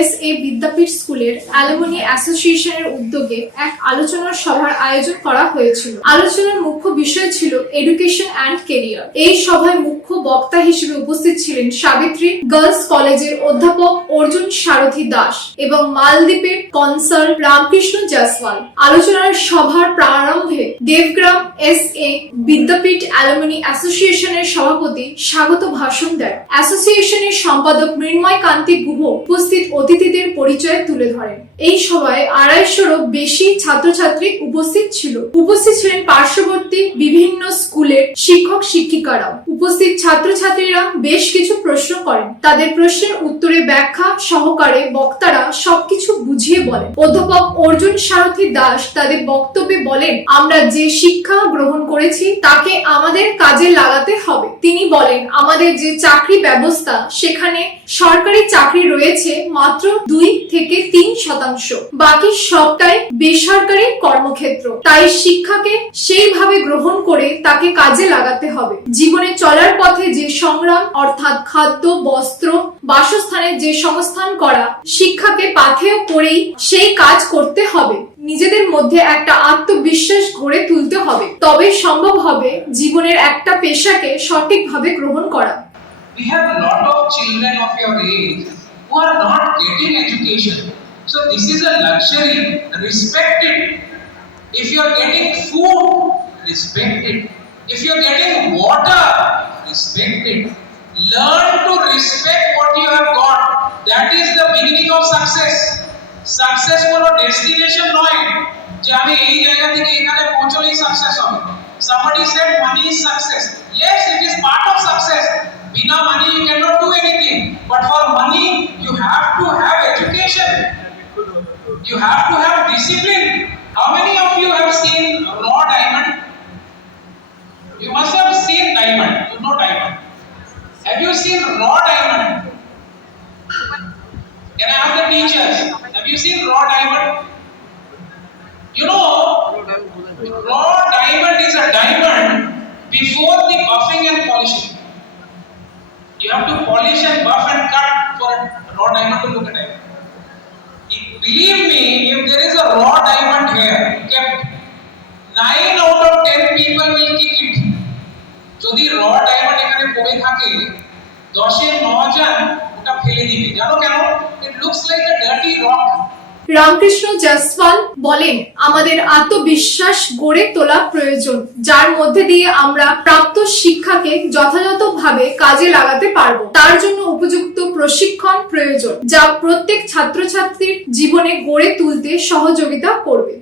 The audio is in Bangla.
এস এ বিদ্যাপীঠ স্কুলের অ্যালুমিনি অ্যাসোসিয়েশনের উদ্যোগে এক আলোচনা সভার আয়োজন করা হয়েছিল। আলোচনার মুখ্য বিষয় ছিল এডুকেশন অ্যান্ড কেরিয়ার। এই সভায় মুখ্য বক্তা হিসেবে উপস্থিত ছিলেন সাবিত্রী, গার্লস কলেজের অধ্যাপক অর্জুন সারথী দাস এবং মালদ্বীপের কনসাল রামকৃষ্ণ জাসওয়াল। আলোচনার সভার প্রারম্ভে Debgram S A Vidyapith alumni অ্যাসোসিয়েশনের সভাপতি স্বাগত ভাষণ দেন। অ্যাসোসিয়েশনের সম্পাদক মৃন্ময় কান্তি গুহ উপস্থিত অতিথিদের পরিচয় তুলে ধরেন। এই সভায় আড়াইশোরও বেশি ছাত্রছাত্রী উপস্থিত ছিল। উপস্থিত ছিলেন পার্শ্ববর্তী বিভিন্ন স্কুলের শিক্ষক, শিক্ষিকারাও। উপস্থিত ছাত্রছাত্রীরা বেশ কিছু প্রশ্ন করেন। তাদের প্রশ্নের উত্তরে ব্যাখ্যা সহকারে বক্তারা সবকিছু বুঝিয়ে বলেন। অধ্যাপক অর্জুন সারথী দাস তাদের বক্তব্যে বলেন, আমরা যে শিক্ষা গ্রহণ করেছি, তাকে আমাদের কাজে লাগাতে হবে। তিনি বলেন, আমাদের যে চাকরি ব্যবস্থা, সেখানে সরকারি চাকরি রয়েছে মাত্র দুই থেকে তিন শতাংশ। বাকি সবটাই বেসরকারি কর্মক্ষেত্র। তাই শিক্ষাকে সেইভাবে গ্রহণ করে তাকে কাজে লাগাতে হবে। জীবনে চলার পথে যে সংগ্রাম, অর্থাৎ খাদ্য, বস্ত্র বাসস্থানের যে সংস্থান করা, শিক্ষাকে পাথেয় করেই সেই কাজ করতে হবে। নিজেদের মধ্যে একটা আত্মবিশ্বাস গড়ে তুলতে হবে। তবে সম্ভব হবে জীবনের একটা পেশাকে সঠিকভাবে গ্রহণ করা। We have lot of children of your age. who are not getting education. So this is a luxury. Respect it. If you are getting food, respect it. If you are getting water, respect it. Learn to respect what you have got. That is the beginning of success. Success কোনো ডেস্টিনেশন নয় যে আমি এই জায়গা থেকে এখানে পৌঁছলেই সাকসেস হবে somebody said money is success yes it is part of success Bina money you cannot do anything. But for money, you have to have education. You have to have discipline. How many of you have seen raw diamond? You must have seen diamond. You know diamond. Have you seen raw diamond? Can I have the teachers? Have you seen raw diamond? You know, raw diamond is a diamond before the buffing and polishing. You have to polish and buff and cut for a raw diamond to look at it. If- Believe me, if there is a raw diamond here, kept nine out of ten people will kick it. যদি র ডায়মন্ড এখানে পড়ে থাকে দশে নজন ওটা ফেলে দিবে জানো কেন it looks like a dirty rock Ramkrishna Jaiswal বলেন আমাদের আত্মবিশ্বাস গড়ে তোলা প্রয়োজন যার মধ্যে দিয়ে আমরা প্রাপ্ত শিক্ষাকে যথাযথভাবে কাজে লাগাতে পারব। তার জন্য উপযুক্ত প্রশিক্ষণ প্রয়োজন, যা প্রত্যেক ছাত্রছাত্রীর জীবনে গড়ে তুলতে সহযোগিতা করবে।